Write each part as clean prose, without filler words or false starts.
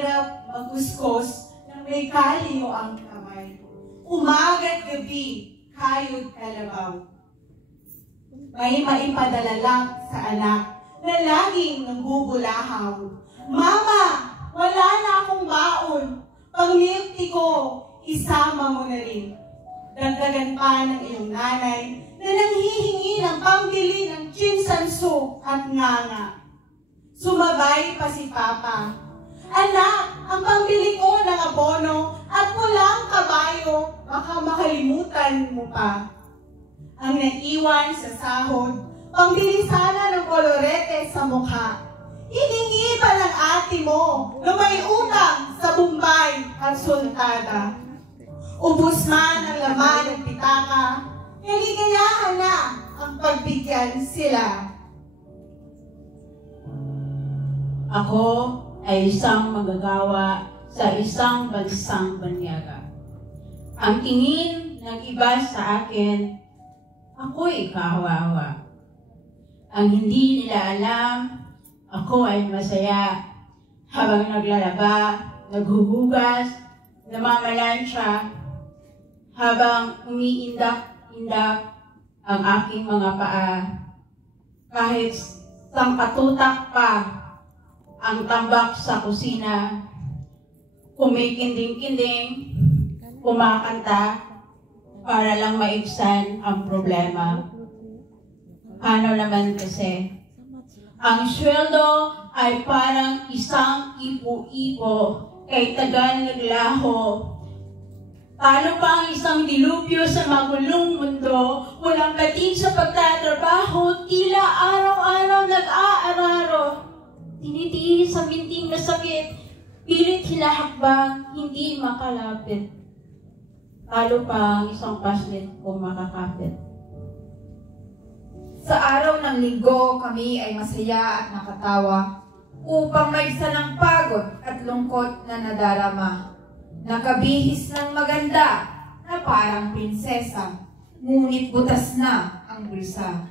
mahirap magkuskos ng may kaliyo ang kamay. Umaga't gabi, kayod kalabaw. May maipadala lang sa anak na laging nangbubulahaw. Mama, wala na akong baon. Pang-milk tea ko, isama mo na rin. Dagdagan pa ng iyong nanay na nanghihingi ng pambili ng chinsan soup at nganga. Sumabay pa si Papa. Anak, ang pambili ko ng abono at pulang kabayo, baka makalimutan mo pa. Ang naiwan sa sahod, pambili sana ng kolorete sa mukha. Hiningi pa ng ate mo na may utang sa Bombay at Sultada. Ubus man ang laman ng pitaka, naligayahan na ang pagbigyan sila. Ako ay isang manggagawa sa isang bansang banyaga. Ang tingin ng iba sa akin, ako'y kahawa-hawa. Ang hindi nila alam, ako ay masaya habang naglalaba, naghuhugas, namamalansya, habang umiindak-indak ang aking mga paa. Kahit sangkatutak pa ang tambak sa kusina, kumikinding-kinding, kumakanta, para lang maibsan ang problema. Paano naman kasi? Ang sweldo ay parang isang ipo-ipo kay tagal naglaho. Talo pa ang isang dilubyo sa magulong mundo, walang batid sa pagtatrabaho, tila araw-araw nag-aararo. Tinitiis sa binting na sakit, pilit hinahakbang, hindi makalapit. Talo pa ang isang paslit kung makakapit. Sa araw ng linggo, kami ay masaya at nakatawa upang maibsan ang pagod at lungkot na nadarama. Nakabihis ng maganda na parang prinsesa, ngunit butas na ang bulsa.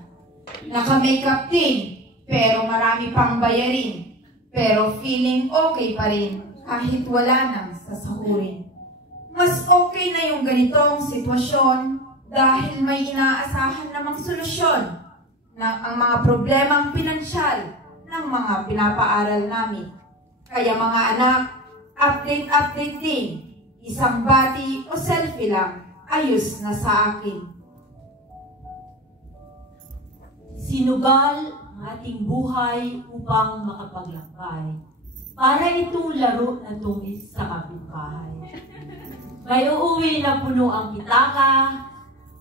Naka-makeup din, pero marami pang bayarin, pero feeling okay pa rin kahit wala nang sasahurin. Mas okay na yung ganitong sitwasyon dahil may inaasahan namang solusyon ng ang mga problemang pinansyal ng mga pinapaaral namin. Kaya mga anak, update din. Isang bati o selfie lang, ayos na sa akin. Sinugal ang ating buhay upang makapaglakbay. Para itong laro na tungis sa kapitbahay. May uuwi na puno ang pitaka,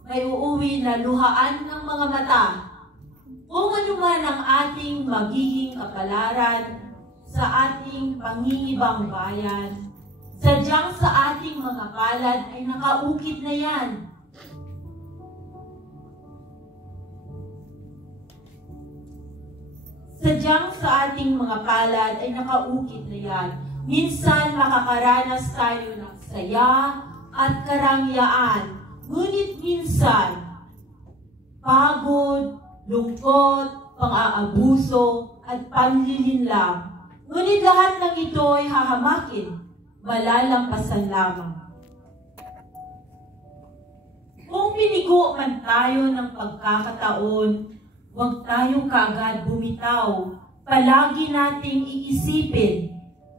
may uuwi na luhaan ng mga mata. Kung ano man ang ating magiging kapalaran sa ating pangingibang bayan, sadyang sa ating mga palad ay nakaukit na yan. Sadyang sa ating mga palad ay nakaukit na yan. Minsan makakaranas tayo ng saya at karangyaan. Ngunit minsan, pagod, lungkot, pang-aabuso, at panlilinlang. Ngunit lahat ng ito ay hahamakin, malalampasan lamang. Kung pinigo man tayo ng pagkakataon, huwag tayong kaagad bumitaw. Palagi nating iisipin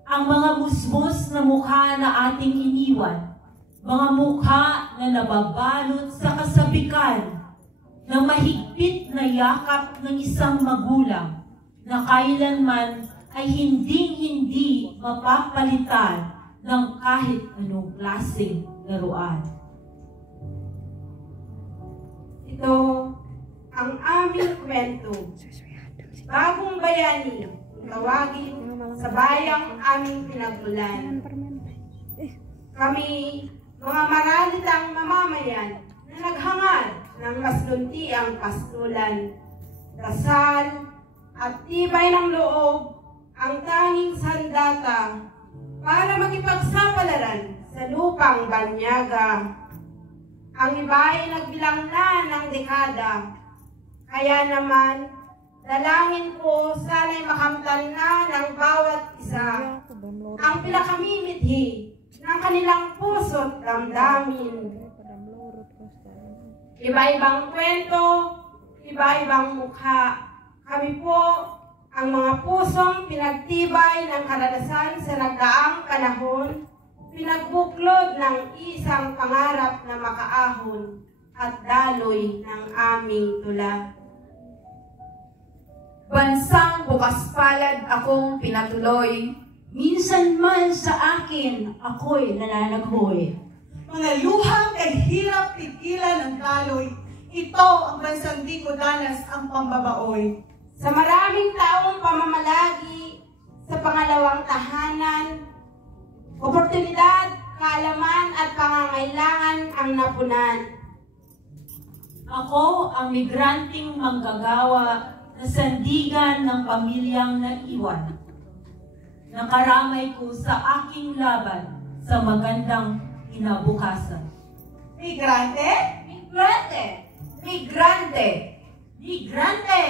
ang mga musmos na mukha na ating iniwan. Mga mukha na nababalot sa kasabikan ng mahigpit na yakap ng isang magulang na kailanman ay hinding-hindi mapapalitan ng kahit anong klaseng laruan. Ito ang aming kwento. Bagong bayani, tawagin sa bayang aming pinagmulan. Kami, mga maralitang mamamayan na naghangad ng mas luntiang pastulan, dasal at tibay ng loob ang tanging sandata para makipagsapalaran sa lupang banyaga. Ang iba ay nagbilang na ng dekada, kaya naman dalangin ko sana'y makamtan na ng bawat isa ang pinakamimidhi ng kanilang puso't damdamin. Iba-ibang kwento, iba-ibang mukha. Kami po ang mga pusong pinagtibay ng karanasan sa nagdaang panahon, pinagbuklod ng isang pangarap na makaahon at daloy ng aming tula. Bansang bukas palad akong pinatuloy, Minsan man sa akin, ako'y nananaghoy. Mga luhang kahirap pigilan ng daloy, ito ang bansang di ko danas ang pambabaoy. Sa maraming taong pamamalagi, sa pangalawang tahanan, oportunidad, kaalaman at pangangailangan ang napunan. Ako ang migranting manggagawa na sandigan ng pamilyang naiwan. Nakaramay ko sa aking laban sa magandang kinabukasan. Migrante? migrante, migrante, Migrante!